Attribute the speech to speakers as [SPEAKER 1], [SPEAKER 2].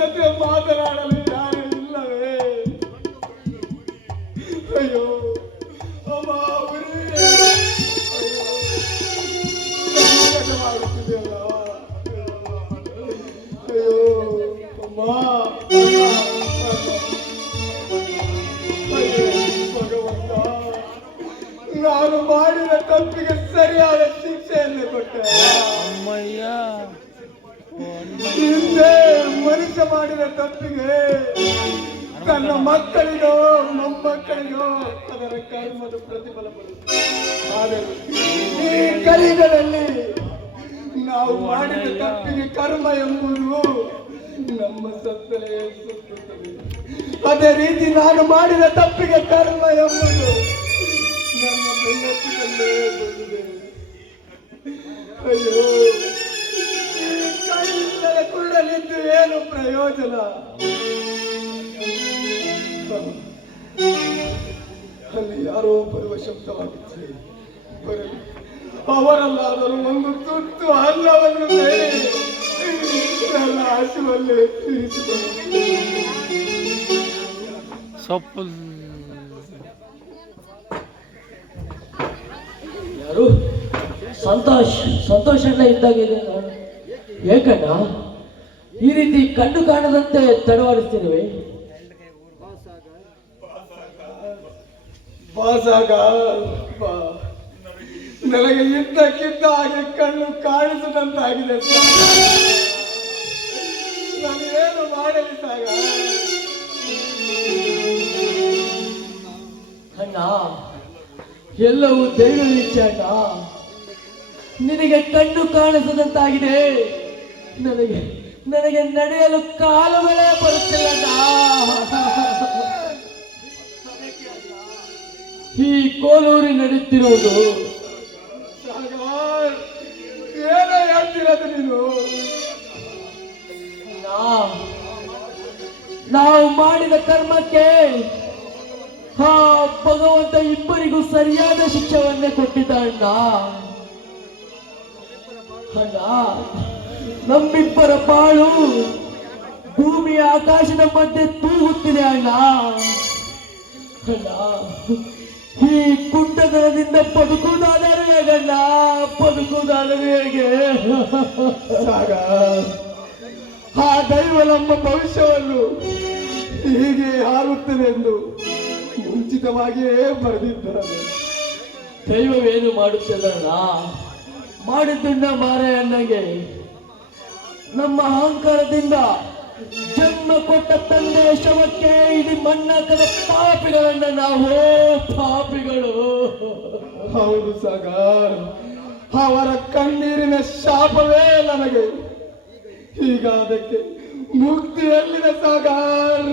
[SPEAKER 1] ಜೊತೆ ಮಾತನಾಡಲು ಯಾರಿಲ್ಲವೇ ಅಯ್ಯೋ ಅಮ್ಮ ಮಾಡುತ್ತಿದೆಯಲ್ಲ ಅಯ್ಯೋ ಅಮ್ಮ ಭಗವಂತ. ನಾನು ಮಾಡಿದ ತಪ್ಪಿಗೆ ಸರಿಯಾದ ಶಿಕ್ಷೆಯನ್ನು ಕೊಟ್ಟ.
[SPEAKER 2] ಅಮ್ಮಯ್ಯ.
[SPEAKER 1] ಹಿಂದೆ ಮನುಷ್ಯ ಮಾಡಿದ ತಪ್ಪಿಗೆ ತನ್ನ ಮಕ್ಕಳಿಗೋ, ಮೊಮ್ಮಕ್ಕಳಿಗೋ ಅದರ ಕರ್ಮದ ಪ್ರತಿಫಲ ಬರುತ್ತೆ. ಈ ಕಲಿಗಳಲ್ಲಿ ನಾವು ಮಾಡಿದ ತಪ್ಪಿಗೆ ಕರ್ಮ ಎಂಬುದು ನಮ್ಮ ಸತ್ತಲೇ ಸುತ್ತುತ್ತದೆ. ಅದೇ ರೀತಿ ನಾನು ಮಾಡಿದ ತಪ್ಪಿಗೆ ಕರ್ಮ ಎಂಬುದು ನನ್ನ ಬೆನ್ನತ್ತಿನಲ್ಲೇ ಬಂದಿದೆ. ಅಯ್ಯೋ. ಪ್ರಯೋಜನ. ಅಲ್ಲಿ ಯಾರೋ ಬರುವ ಶಬ್ದವಾಗುತ್ತದೆ ಬರಲಿ. ಅವರಲ್ಲಾದರೂ ಒಂದು ತುತ್ತು ಅಲ್ಲವನ್ನು ನನ್ನ ಹಸುವಲ್ಲೇ
[SPEAKER 2] ಸೊಪ್ಪು.
[SPEAKER 3] ಯಾರು? ಸಂತೋಷ್. ಸಂತೋಷ ಅಣ್ಣ ಇದ್ದಾಗಿದೆ ಏಕಣ್ಣ? ಈ ರೀತಿ ಕಣ್ಣು ಕಾಣದಂತೆ ತಡವಾಡಿಸ್ತೇವೆ
[SPEAKER 1] ಬಾಸಾಗ. ನನಗೆ ಇದ್ದಕ್ಕಿದ್ದ ಹಾಗೆ ಕಣ್ಣು ಕಾಣಿಸದಂತಾಗಿದೆ ನಾನು ಏನು ಮಾಡಲಿ ಸಾಗ?
[SPEAKER 3] ಅಣ್ಣ ಎಲ್ಲವೂ ದೈವ ಇಚ್ಛೆ ಅಣ್ಣ. ನಿನಗೆ ಕಣ್ಣು ಕಾಣಿಸದಂತಾಗಿದೆ. ನನಗೆ ನನಗೆ ನಡೆಯಲು ಕಾಲುಗಳೇ ಬರುತ್ತಿಲ್ಲ ಅಣ್ಣ. ಈ ಕೋಲೂರಿ ನಡೀತಿರುವುದು.
[SPEAKER 1] ಸಾಗರ್ ಏನೋ ಹೇಳ್ತಿರೋದು ನೀನು?
[SPEAKER 3] ನಾವು ಮಾಡಿದ ಕರ್ಮಕ್ಕೆ ಹಾ ಭಗವಂತ ಇಬ್ಬರಿಗೂ ಸರಿಯಾದ ಶಿಕ್ಷೆವನ್ನೇ ಕೊಟ್ಟಿದ್ದ ಅಣ್ಣ. ಅಣ್ಣ ನಮ್ಮಿಬ್ಬರ ಬಾಳು ಭೂಮಿ ಆಕಾಶದ ಮಧ್ಯೆ ತೂಗುತ್ತಿದೆ ಅಣ್ಣ. ಅಣ್ಣ ಈ ಕುಂಟತನದಿಂದ ಬದುಕುವುದಾದರೂ ಹೇಗಣ್ಣ ಬದುಕುವುದಾದರೂ ಹೇಗೆ?
[SPEAKER 1] ಆ ದೈವ ನಮ್ಮ ಭವಿಷ್ಯವನ್ನು ಹೀಗೆ ಆಗುತ್ತದೆ ಎಂದು ಮುಂಚಿತವಾಗಿಯೇ ಬರೆದಿದ್ದಾರೆ
[SPEAKER 3] ದೈವವೇನು ಮಾಡುತ್ತಿಲ್ಲಣ್ಣ ಮಾಡಿದ್ದುಂಡ ಮಾರಯ್ಯಣ್ಣಗೆ ನಮ್ಮ ಅಹಂಕಾರದಿಂದ ಜನ್ಮ ಕೊಟ್ಟ ತಂದೆ ಶವಕ್ಕೆ ಇಡೀ ಮಣ್ಣಾಕದ ಪಾಪಿಗಳನ್ನ ನಾವು, ಪಾಪಿಗಳು.
[SPEAKER 1] ಹೌದು ಸಾಗರ್, ಅವರ ಕಣ್ಣೀರಿನ ಶಾಪವೇ ನನಗೆ ಈಗ ಅದಕ್ಕೆ ಮುಕ್ತಿ ಎಲ್ಲಿದೆ ಸಾಗರ್.